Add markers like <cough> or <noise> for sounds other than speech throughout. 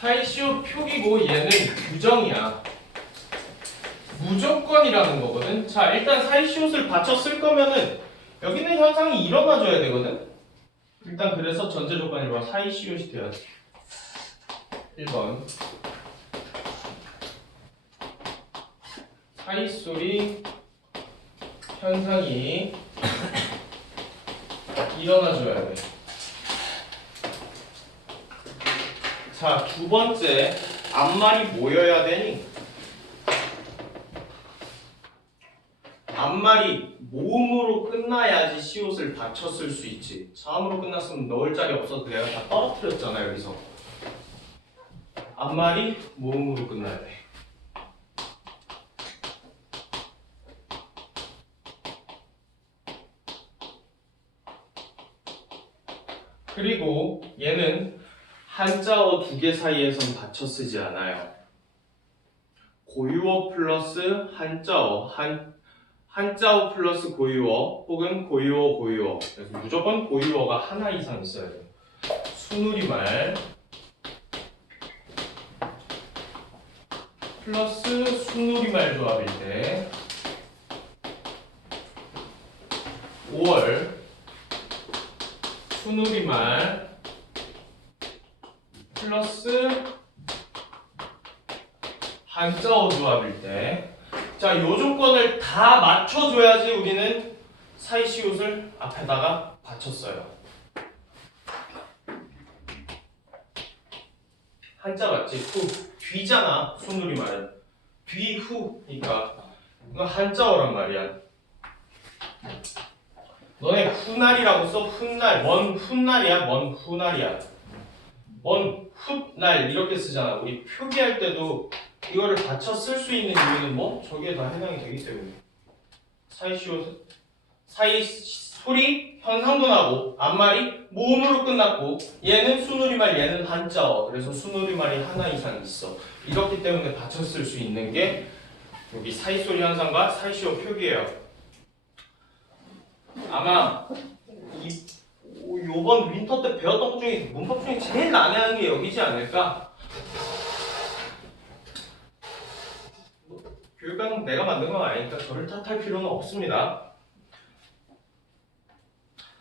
사이시옷 표기고 얘는 규정이야. 무조건이라는 거거든. 자, 일단 사이시옷을 쓸 거면은 여기는 현상이 일어나줘야 되거든. 일단 그래서 전제 조건이 뭐 사이시옷이 돼야지. 1번. 사이소리 현상이 일어나줘야 돼. 자, 두 번째. 앞말이 모여야 되니? 앞말이 모음으로 끝나야지 시옷을 받쳤을 수 있지. 자음으로 끝났으면 넣을 자리 없어서 내가 다 떨어뜨렸잖아, 여기서. 앞말이 모음으로 끝나야 돼. 그리고 얘는 한자어 두 개 사이에선 받쳐 쓰지 않아요. 고유어 플러스 한자어, 한, 한자어 플러스 고유어 혹은 고유어 고유어. 그래서 무조건 고유어가 하나 이상 있어야 돼요. 순우리말 플러스 순우리말 조합일 때 5월 순우리말 플러스 한자어 조합일 때 자, 요 조건을 다 맞춰줘야지 우리는 사이시옷을 앞에다가 받쳤어요. 한자 맞지? 후. 뒤잖아, 순우리말은. 뒤후니까. 이거 한자어란 말이야. 너네 후날이라고 써? 훗날. 먼 훗날이야? 먼 후날이야? 먼 훗날 이렇게 쓰잖아. 우리 표기할 때도 이거를 받쳐 쓸 수 있는 이유는 뭐? 저기에 다 해당이 되기 때문에. 사이시옷 사이 소리 현상도 나고 앞말이 모음으로 끝났고 얘는 순우리말 얘는 한자어 그래서 순우리말이 하나 이상 있어 이렇기 때문에 받쳐 쓸 수 있는 게 여기 사이 소리 현상과 사이시옷 표기예요 아마 이 오, 요번 윈터 때 배웠던 것 중에 문법 중에 제일 난해한 게 여기지 않을까? 뭐, 교육과는 내가 만든 건 아니니까 저를 탓할 필요는 없습니다.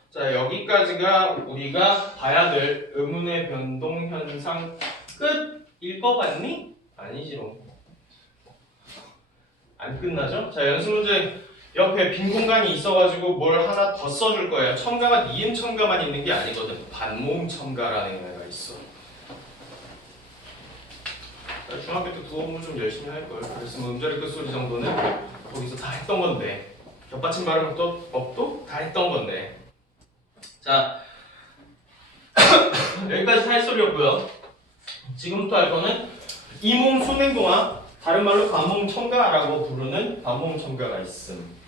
자 여기까지가 우리가 봐야 될 의문의 변동 현상 끝 읽어봤니? 아니지롱. 안 끝나죠? 자 연습 문제 옆에 빈 공간이 있어가지고 뭘 하나 더 써줄 거예요. 첨가가 니은 첨가만 있는 게 아니거든. 반모음 첨가라는 애가 있어. 자, 중학교 때 공부 좀 열심히 할 걸. 그랬으면 음절의 끝소리 정도는 거기서 다 했던 건데 겹받침 발음도 법도 다 했던 건데. 자 <coughs> 여기까지 살소리였고요. 지금부터 할 거는 이몸 순행동화 다른 말로 반모음 첨가라고 부르는 반모음 첨가가 있음.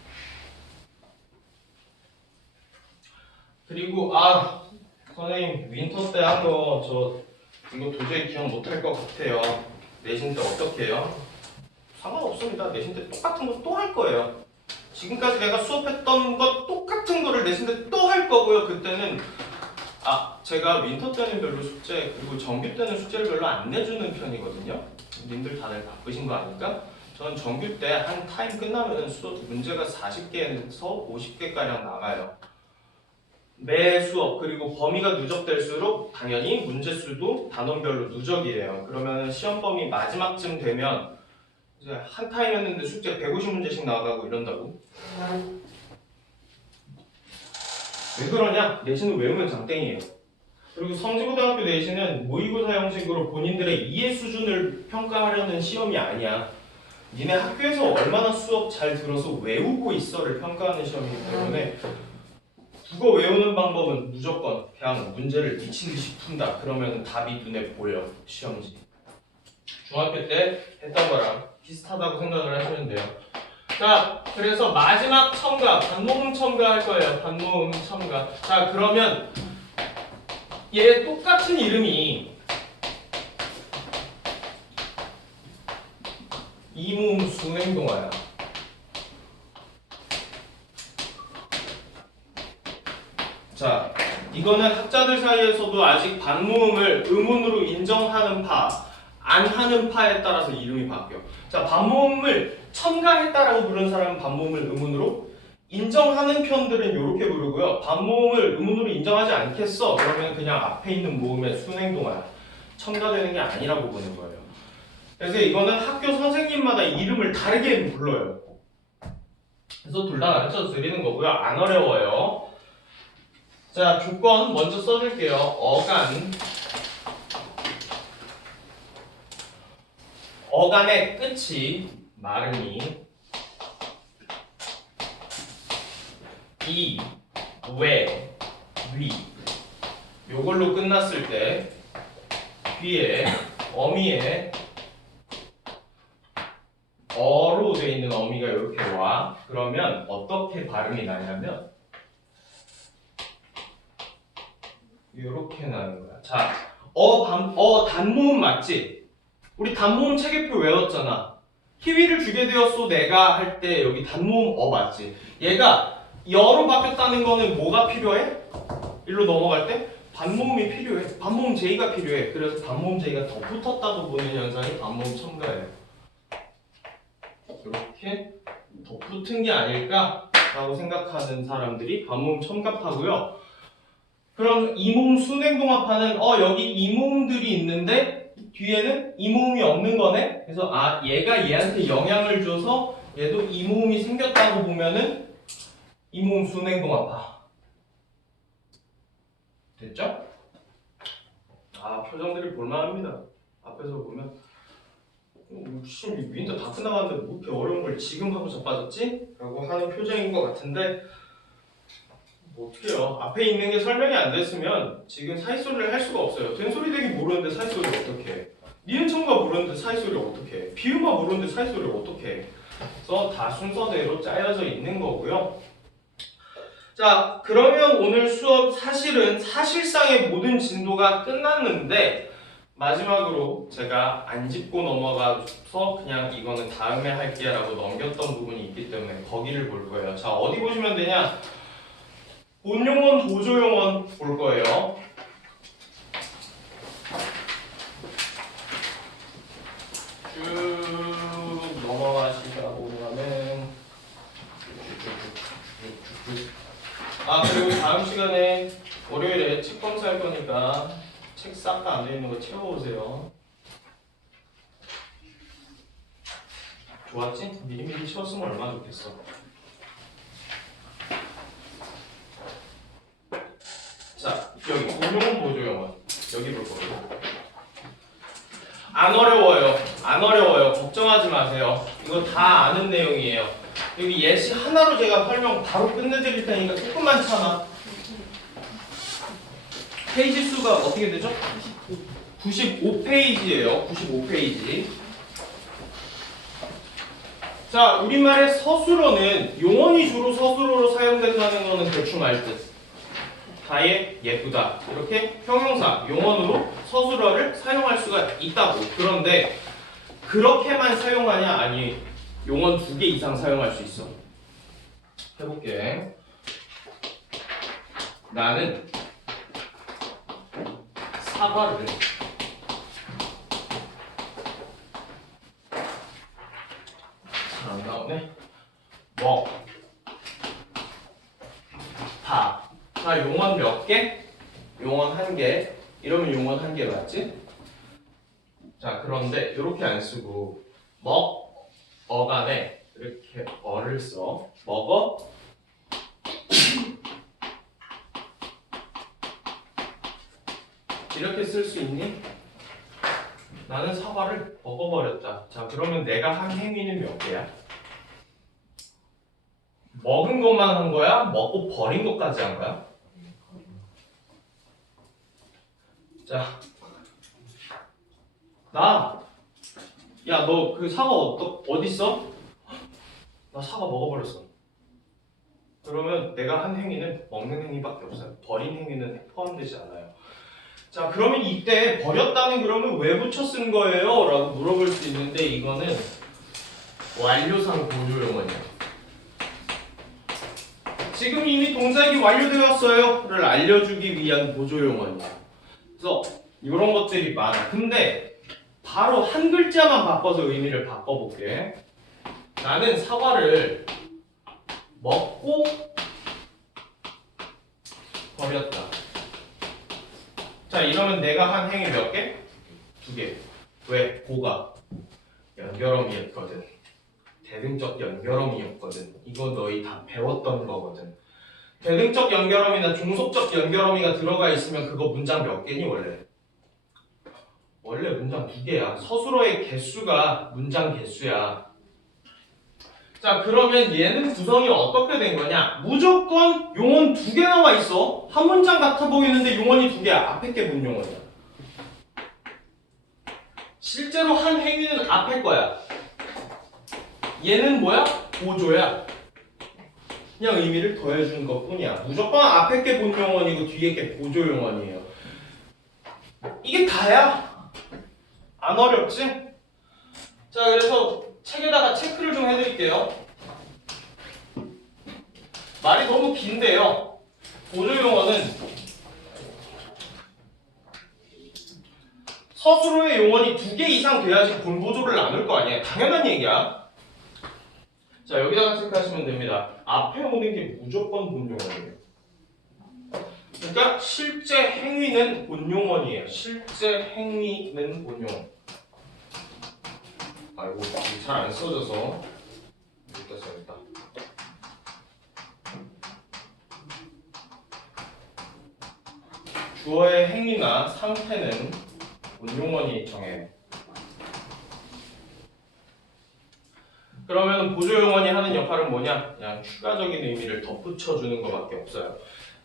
그리고 아 선생님 윈터 때 한 거 저 이거 도저히 기억 못할 것 같아요. 내신 때 어떻게 해요? 상관없습니다. 내신 때 똑같은 거 또 할 거예요. 지금까지 내가 수업했던 것 똑같은 거를 내신 때 또 할 거고요. 그때는 아 제가 윈터 때는 별로 숙제 그리고 정규 때는 숙제를 별로 안 내주는 편이거든요. 님들 다들 바쁘신 거 아니까? 저는 정규 때 한 타임 끝나면 수업 문제가 40개에서 50개가량 나가요. 매 수업 그리고 범위가 누적될수록 당연히 문제 수도 단원별로 누적이에요. 그러면 시험 범위 마지막쯤 되면 이제 한 타임 했는데 숙제 150문제씩 나가고 이런다고. 왜 그러냐? 내신은 외우면 장땡이에요. 그리고 성지고등학교 내신은 모의고사 형식으로 본인들의 이해 수준을 평가하려는 시험이 아니야. 니네 학교에서 얼마나 수업 잘 들어서 외우고 있어를 평가하는 시험이기 때문에 국어 외우는 방법은 무조건 그냥 문제를 미친 듯이 푼다. 그러면 답이 눈에 보여. 시험지. 중학교 때 했던 거랑 비슷하다고 생각을 하시면 돼요. 자, 그래서 마지막 첨가, 반모음 첨가 할 거예요. 반모음 첨가. 자, 그러면 얘 똑같은 이름이 이모음 순행동화야. 자, 이거는 학자들 사이에서도 아직 반모음을 의문으로 인정하는 파, 안 하는 파에 따라서 이름이 바뀌어. 자, 반모음을 첨가했다라고 부르는 사람은 반모음을 의문으로 인정하는 편들은 이렇게 부르고요. 반모음을 의문으로 인정하지 않겠어. 그러면 그냥 앞에 있는 모음의 순행동화야. 첨가되는 게 아니라고 보는 거예요. 그래서 이거는 학교 선생님마다 이름을 다르게 불러요. 그래서 둘 다 가르쳐 드리는 거고요. 안 어려워요. 자, 조건 먼저 써줄게요. 어간. 어간의 끝이 마름이 이, 왜, 위 요걸로 끝났을 때 뒤에 어미에 어로 돼 있는 어미가 이렇게 와 그러면 어떻게 발음이 나냐면 이렇게 나는 거야. 자, 어, 반, 어 단모음 맞지? 우리 단모음 체계표 외웠잖아. 키위를 주게 되었소 내가 할 때 여기 단모음 어 맞지? 얘가 여로 바뀌었다는 거는 뭐가 필요해? 일로 넘어갈 때 반모음이 필요해. 반모음 제이가 필요해. 그래서 반모음 제이가 더 붙었다고 보는 현상이 반모음 첨가예요. 이렇게 더 붙은 게 아닐까라고 생각하는 사람들이 반모음 첨가파고요. 그럼 이모음 순행동합하는 어 여기 이모음들이 있는데 뒤에는 이모음이 없는 거네. 그래서 아 얘가 얘한테 영향을 줘서 얘도 이모음이 생겼다고 보면은 이모음 순행동합파. 됐죠? 아 표정들이 볼만합니다. 앞에서 보면 음, 씨, 윈터 다 끝나갔는데 뭐 이렇게 어려운 걸 지금 하고 자빠졌지? 라고 하는 표정인 것 같은데 뭐 어떡해요? 앞에 있는 게 설명이 안 됐으면 지금 사이소리를 할 수가 없어요. 된소리 되기 모르는데 사이소리를 어떻게 해? 니은청가 모르는데 사이소리를 어떻게 해? 비음아 모르는데 사이소리를 어떻게 해? 그래서 다 순서대로 짜여져 있는 거고요. 자 그러면 오늘 수업 사실은 사실상의 모든 진도가 끝났는데 마지막으로 제가 안 짚고 넘어가서 그냥 이거는 다음에 할게 라고 넘겼던 부분이 있기 때문에 거기를 볼 거예요. 자, 어디 보시면 되냐? 본용원, 보조용원 볼 거예요. 쭉 넘어가시다 보면은. 아 그리고 다음 시간에 월요일에 책 검사할 거니까 책 싹 다 안 돼 있는 거 채워오세요. 좋았지? 미리미리 채웠으면 얼마나 좋겠어. 자, 여기 본용은 보조용은 여기 볼 거예요. 안 어려워요. 안 어려워요. 걱정하지 마세요. 이거 다 아는 내용이에요. 여기 예시 하나로 제가 설명 바로 끝내드릴 테니까 조금만 참아. 페이지 수가 어떻게 되죠? 95페이지예요. 95페이지. 자, 우리말의 서술어는 용언이 주로 서술어로 사용된다는 거는 대충 알 듯. 다의 예쁘다. 이렇게 형용사, 용언으로 서술어를 사용할 수가 있다고. 그런데 그렇게만 사용하냐? 아니, 용언 두 개 이상 사용할 수 있어. 해볼게. 나는 사과를 잘안 나오네. 먹. 다. 자, 용언 몇 개? 용언 한 개. 용언 한개 맞지? 자, 그런데 이렇게 안 쓰고 먹 어간에 이렇게 어를 써. 먹어 이렇게 쓸 수 있니? 나는 사과를 먹어버렸다. 자, 그러면 내가 한 행위는 몇 개야? 먹은 것만 한 거야? 먹고 버린 것까지 한 거야? 자, 나, 야, 너 그 사과 어떠, 어디 있어? 나 사과 먹어버렸어. 그러면 내가 한 행위는 먹는 행위밖에 없어요. 버린 행위는 포함되지 않아요. 자, 그러면 이때 버렸다는 그러면 왜 붙여 쓴 거예요? 라고 물어볼 수 있는데 이거는 완료상 보조 용어예요. 지금 이미 동작이 완료되었어요 를 알려주기 위한 보조 용어입니다. 그래서 이런 것들이 많아. 근데 바로 한 글자만 바꿔서 의미를 바꿔볼게. 나는 사과를 먹고 버렸다. 자, 이러면 내가 한 행위 몇 개? 두 개. 왜? 고가 연결어미였거든. 대등적 연결어미였거든. 이거 너희 다 배웠던 거거든. 대등적 연결어미나 종속적 연결어미가 들어가 있으면 그거 문장 몇 개니 원래? 원래 문장 두 개야. 서술어의 개수가 문장 개수야. 자, 그러면 얘는 구성이 어떻게 된 거냐? 무조건 용언 두 개 나와 있어. 한 문장 같아 보이는데 용언이 두 개야. 앞에 게 문용언이야. 실제로 한 행위는 앞에 거야. 얘는 뭐야? 보조야. 그냥 의미를 더해주는 것 뿐이야. 무조건 앞에 게 본용언이고 뒤에 게 보조용언이에요. 이게 다야. 안 어렵지? 자, 그래서 책에다가 체크를 좀 해드릴게요. 말이 너무 긴데요. 보조용어는 서술어의 용언이 두 개 이상 돼야지 본보조를 나눌 거 아니야. 당연한 얘기야. 자, 여기다가 체크하시면 됩니다. 앞에 오는 게 무조건 본용어예요. 그러니까 실제 행위는 본용어이에요. 실제 행위는 본용어. 아이고 잘 안 써져서 여기다 써야겠다. 주어의 행위나 상태는 본용어니 정해. 그러면 보조용어니 하는 역할은 뭐냐? 그냥 추가적인 의미를 덧붙여주는 것밖에 없어요.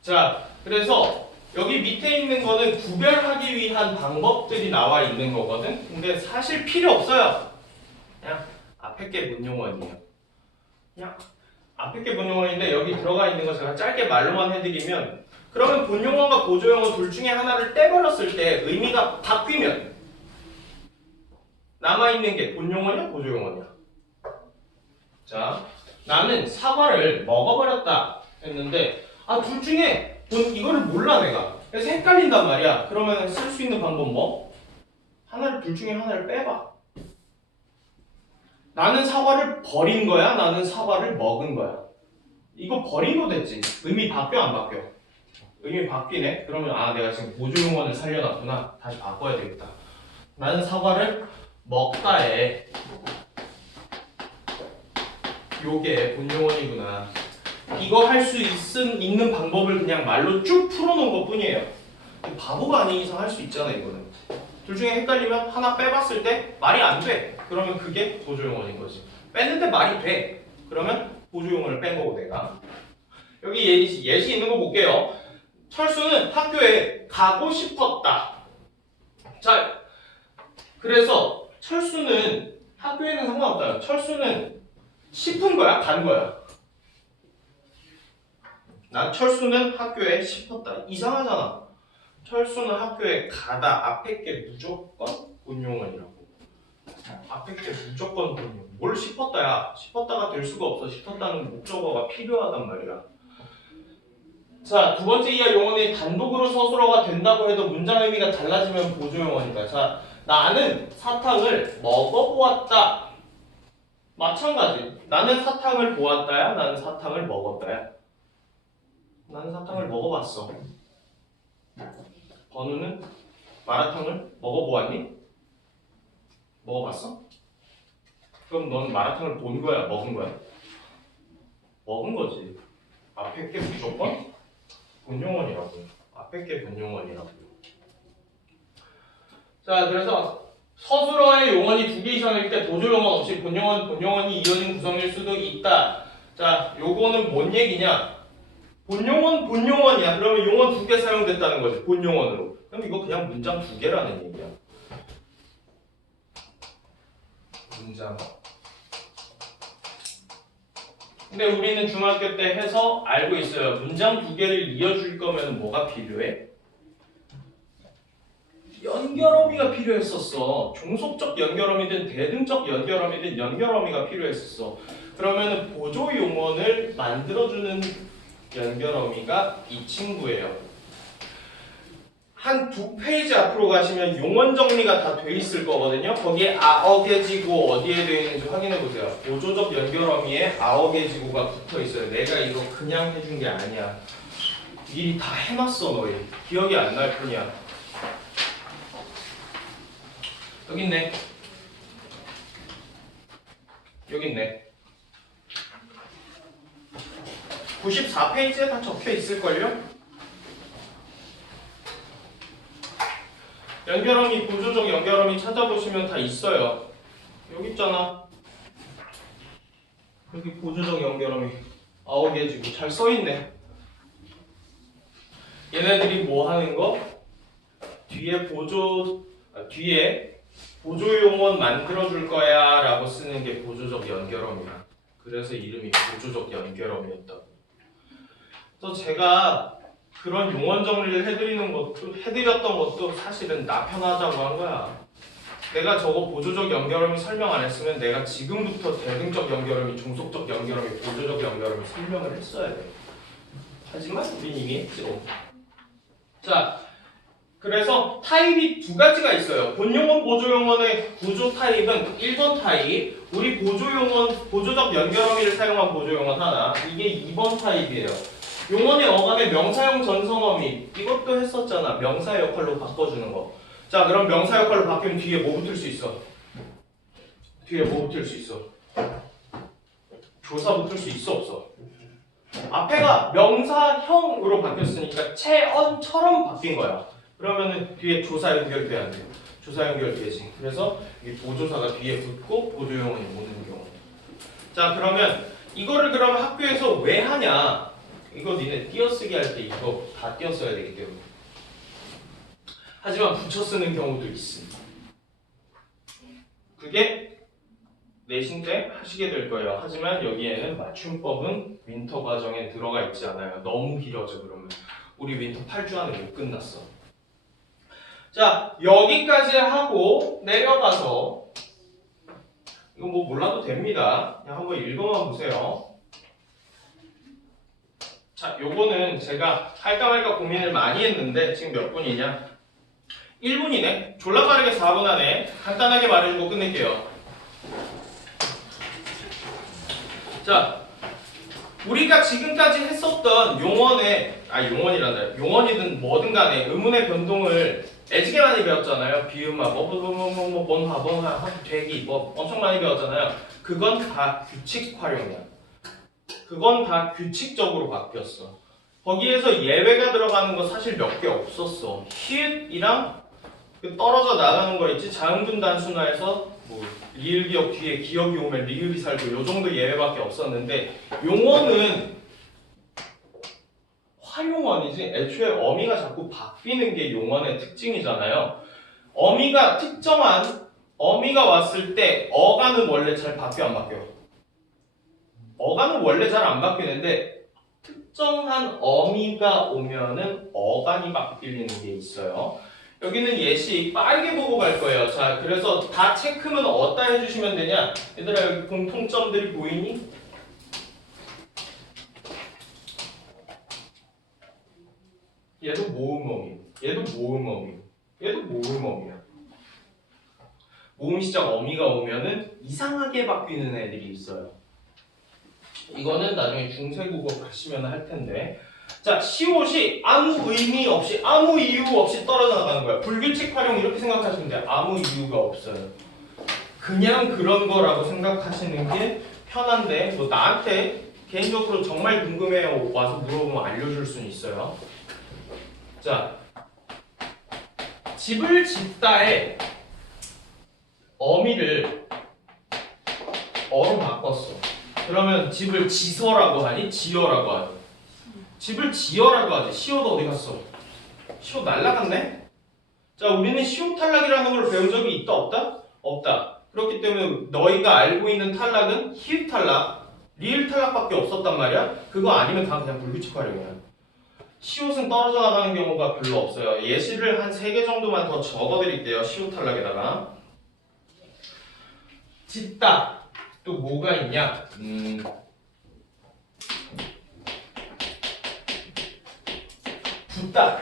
자, 그래서 여기 밑에 있는 거는 구별하기 위한 방법들이 나와 있는 거거든. 근데 사실 필요 없어요. 그냥 앞에 게 문용어이에요. 그냥 앞에 게 문용어인데 여기 들어가 있는 거 제가 짧게 말로만 해드리면 그러면 본용어가 보조용어 둘 중에 하나를 떼버렸을 때 의미가 바뀌면 남아있는 게 본용어냐 보조용어냐 자 나는 사과를 먹어버렸다 했는데 아 둘 중에 본 이거를 몰라 내가 그래서 헷갈린단 말이야 그러면 쓸 수 있는 방법 뭐? 하나를 둘 중에 하나를 빼봐 나는 사과를 버린 거야? 나는 사과를 먹은 거야? 이거 버린 거 됐지. 의미 바뀌어 안 바뀌어? 의미 바뀌네? 그러면 아 내가 지금 보조용어를 살려놨구나. 다시 바꿔야 되겠다. 나는 사과를 먹다에 요게 본용어이구나. 이거 할 수 있는 방법을 그냥 말로 쭉 풀어놓은 것 뿐이에요. 바보가 아닌 이상 할 수 있잖아 이거는. 둘 중에 헷갈리면 하나 빼봤을 때 말이 안 돼. 그러면 그게 보조용어인 거지. 뺐는데 말이 돼. 그러면 보조용어를 뺀 거고 내가. 여기 예시, 예시 있는 거 볼게요. 철수는 학교에 가고 싶었다. 자, 그래서 철수는 학교에는 상관없다. 철수는 싶은 거야? 간 거야? 난 철수는 학교에 싶었다. 이상하잖아. 철수는 학교에 가다 앞에 게 무조건 본용어이라고. 앞에 게 무조건 본용. 뭘 싶었다야? 싶었다가 될 수가 없어. 싶었다는 목적어가 필요하단 말이야. 자, 두 번째 이하 용어는 단독으로 서술어가 된다고 해도 문장 의미가 달라지면 보조용어니까. 자, 나는 사탕을 먹어보았다. 마찬가지. 나는 사탕을 보았다야. 나는 사탕을 먹었다야. 나는 사탕을 먹어봤어. 번우는 마라탕을 먹어보았니? 먹어봤어? 그럼 넌 마라탕을 본 거야, 먹은 거야? 먹은 거지. 앞에 게 무조건 본용어이라고. 앞에 게 본용어이라고. 자, 그래서 서술어의 용언이 두 개 이상일 때 도조 용언 없이 본용언, 본용언이 이어진 구성일 수도 있다. 자, 요거는 뭔 얘기냐? 본용언, 본용언이야. 그러면 용언 두 개 사용됐다는 거지. 본용언으로. 그럼 이거 그냥 문장 두 개라는 얘기야. 문장. 근데 우리는 중학교 때 해서 알고 있어요. 문장 두 개를 이어줄 거면 뭐가 필요해? 연결어미가 필요했었어. 종속적 연결어미든 대등적 연결어미든 연결어미가 필요했었어. 그러면 보조 용언을 만들어주는 연결어미가 이 친구예요. 한 두 페이지 앞으로 가시면 용언 정리가 다 돼 있을 거거든요. 거기에 아어게지고 어디에 되어 있는지 확인해 보세요. 보조적 연결어미에 아어게지고가 붙어 있어요. 내가 이거 그냥 해준 게 아니야. 미리 다 해놨어 너희. 기억이 안 날 뿐이야. 여기 있네. 여기 있네. 94페이지에 다 적혀 있을걸요? 연결어미, 보조적 연결어미 찾아보시면 다 있어요. 여기 있잖아. 여기 보조적 연결어미. 아홉 개 지고 잘 써있네. 얘네들이 뭐 하는 거? 뒤에 보조, 아, 뒤에 보조 용언 만들어줄 거야 라고 쓰는 게 보조적 연결어미야. 그래서 이름이 보조적 연결어미였다고. 그래서 제가 그런 용언 정리를 해드리는 것도 해드렸던 것도 사실은 나 편하자고 한 거야. 내가 저거 보조적 연결음이 설명 안 했으면 내가 지금부터 대등적 연결음이 종속적 연결음이 보조적 연결음이 설명을 했어야 돼. 하지만 우린 이미 했죠. 자, 그래서 타입이 두 가지가 있어요. 본용언, 보조용언의 구조 타입은 1번 타입, 우리 보조용언, 보조적 연결어미를 사용한 보조용언 하나, 이게 2번 타입이에요. 용언의 어감의 명사형 전성어미 이것도 했었잖아. 명사 역할로 바꿔주는 거 자 그럼 명사 역할로 바뀌면 뒤에 뭐 붙을 수 있어? 뒤에 뭐 붙을 수 있어? 조사 붙을 수 있어 없어? 앞에가 명사형으로 바뀌었으니까 체언처럼 바뀐 거야 그러면은 뒤에 조사 연결돼야 안 돼. 조사 연결되지. 그래서 이 보조사가 뒤에 붙고 보조용언이 오는 경우. 자 그러면 이거를 그러면 학교에서 왜 하냐? 이거 니네 띄어쓰기 할 때 이거 다 띄어써야 되기 때문에. 하지만 붙여 쓰는 경우도 있습니다. 그게 내신 때 하시게 될 거예요. 하지만 여기에는 맞춤법은 윈터 과정에 들어가 있지 않아요. 너무 길어져 그러면. 우리 윈터 8주 안에 못 끝났어 자 여기까지 하고 내려가서 이거 뭐 몰라도 됩니다 그냥 한번 읽어만 보세요 자, 요거는 제가 할까 말까 고민을 많이 했는데 지금 몇 분이냐? 1분이네. 졸라 빠르게 4분 안에 간단하게 말해주고 끝낼게요. 자, 우리가 지금까지 했었던 용언의 아 용언이란다. 용언이든 뭐든 간에 의문의 변동을 애지게 많이 배웠잖아요. 비음마 뭐 뭐 뭐뭐 뭔하 뭔하 되기 뭐 엄청 많이 배웠잖아요. 그건 다 규칙 활용이야. 그건 다 규칙적으로 바뀌었어. 거기에서 예외가 들어가는 거 사실 몇 개 없었어. 히읗이랑 그 떨어져 나가는 거 있지. 자음분 단순화에서 뭐 리을 기억 뒤에 기억이 오면 리을이 살고 요 정도 예외밖에 없었는데 용어는 활용어이지 애초에 어미가 자꾸 바뀌는 게 용어의 특징이잖아요. 어미가 특정한 어미가 왔을 때 어가는 원래 잘 바뀌어 안 바뀌어? 어간은 원래 잘 안 바뀌는데 특정한 어미가 오면은 어간이 바뀌는 게 있어요. 여기는 예시 빠르게 보고 갈 거예요. 자, 그래서 다 체크는 어디다 해주시면 되냐? 얘들아 여기 공통점들이 보이니? 얘도 모음어미, 얘도 모음어미, 얘도 모음어미야. 모음 시작 어미가 오면은 이상하게 바뀌는 애들이 있어요. 이거는 나중에 중세국어 가시면 할 텐데. 자, 시옷이 아무 의미 없이, 아무 이유 없이 떨어져 나가는 거야. 불규칙 활용 이렇게 생각하시면 돼요. 아무 이유가 없어요. 그냥 그런 거라고 생각하시는 게 편한데, 뭐 나한테 개인적으로 정말 궁금해요. 와서 물어보면 알려줄 수는 있어요. 자, 집을 짓다에 어미를 어로 바꿨어. 그러면 집을 지서라고 하니 지어라고 하니 집을 지어라고 하지 시옷 어디 갔어? 시옷 날라갔네? 자 우리는 시옷 탈락이라는 걸 배운 적이 있다 없다? 없다 그렇기 때문에 너희가 알고 있는 탈락은 히읗 탈락 리을 탈락밖에 없었단 말이야 그거 아니면 다 그냥 불규칙 활용이야 시옷은 떨어져 나가는 경우가 별로 없어요 예시를 한세개 정도만 더 적어 드릴게요 시옷 탈락에다가 짓다 또 뭐가 있냐? 음, 붓다.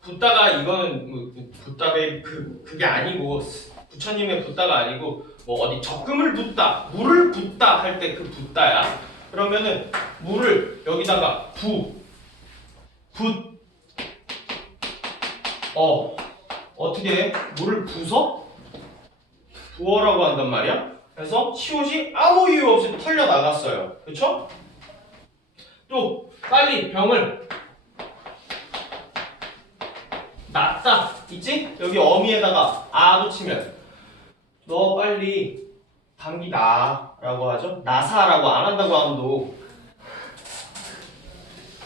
붓다가 이거는 뭐, 붓다의 그 그게 아니고 부처님의 붓다가 아니고 뭐 어디 적금을 붓다, 물을 붓다 할 때 그 붓다야. 그러면은 물을 여기다가 부, 붓, 어 어떻게 해? 물을 부서 부어라고 한단 말이야. 그래서 시옷이 아무 이유 없이 털려 나갔어요. 그렇죠? 또 빨리 병을 낫다 있지? 여기 어미에다가 아 붙이면 너 빨리 감기 나 라고 하죠. 나사라고 안 한다고 함도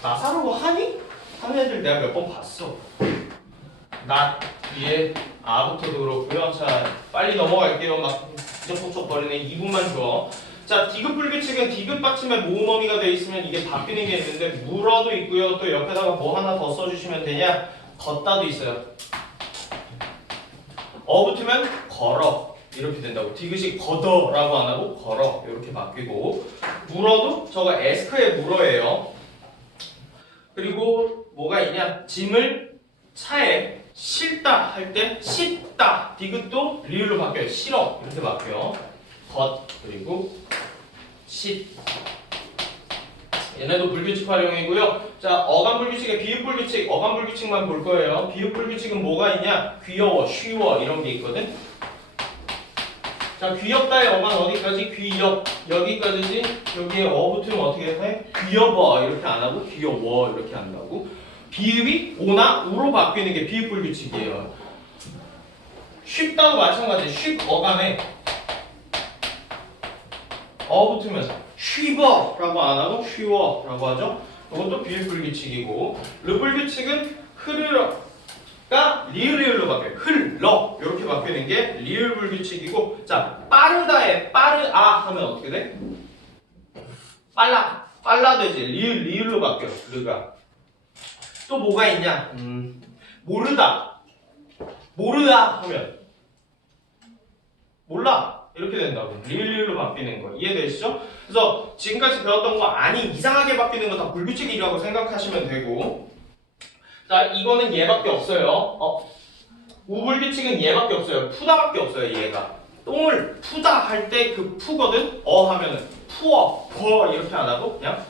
나사라고 하니? 하는 애들 내가 몇 번 봤어. 나 뒤에 아부터도 그렇고요. 자 빨리 넘어갈게요. 막 부쩍부쩍 거리네. 2분만 줘. 자 디귿 불규칙은 디귿 받침에 모음 어미가 돼 있으면 이게 바뀌는 게 있는데 물어도 있고요. 또 옆에다가 뭐 하나 더 써주시면 되냐? 걷다도 있어요. 어 붙으면 걸어 이렇게 된다고. 디귿이 걷어라고 안 하고 걸어 이렇게 바뀌고 물어도 저거 에스크의 물어예요. 그리고 뭐가 있냐? 짐을 차에 실다 할 때 싣다 디귿도 리을로 바뀌어요. 실어 이렇게 바뀌어요. 걷 그리고 싣 얘네도 불규칙 활용이고요. 자 어감 불규칙에 비읍 불규칙 어감 불규칙만 볼 거예요. 비읍 불규칙은 뭐가 있냐? 귀여워, 쉬워 이런 게 있거든. 자 귀엽다의 어감 어디까지? 귀엽 여기까지지. 여기에 어 붙으면 어떻게 해? 귀여워 이렇게 안 하고 귀여워 이렇게 한다고. 비읍이 오나 우로 바뀌는 게 비읍 불 규칙이에요. 쉽다도 마찬가지. 쉽 어감에 어 붙으면 쉬버라고 안 하고 쉬워라고 하죠. 이것도 비읍 불 규칙이고 르 불 규칙은 흐르 가 리을리을로 바뀌어요. 흘러. 이렇게 바뀌는 게 리을 불규칙이고 자 빠르다에 빠르아 하면 어떻게 돼? 빨라. 빨라 되지 리을 리을로 바뀌어 르가. 또 뭐가 있냐? 음, 모르다. 모르다 하면. 몰라. 이렇게 된다고. 리을리을로 바뀌는 거. 이해되시죠? 그래서 지금까지 배웠던 거 아니 이상하게 바뀌는 거 다 불규칙이라고 생각하시면 되고 자 이거는 얘밖에 없어요. 어, 우불규칙은 얘밖에 없어요. 푸다밖에 없어요 얘가. 똥을 푸다 할 때 그 푸거든? 어 하면은 푸어 퍼 이렇게 안 하고 그냥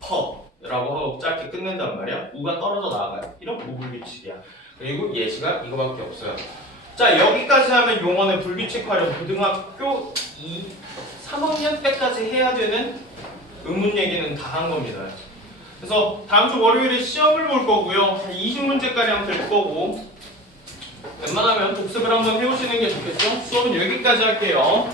퍼라고 하고 짧게 끝낸단 말이야. 우가 떨어져 나가요. 이런 우불규칙이야. 그리고 예시가 이거밖에 없어요. 자 여기까지 하면 용어는 불규칙 활용 고등학교 2, 3학년 때까지 해야 되는 의문 얘기는 다 한 겁니다. 그래서 다음 주 월요일에 시험을 볼 거고요. 한 20문제가량 될 거고 웬만하면 복습을 한번 해오시는 게 좋겠죠? 수업은 여기까지 할게요.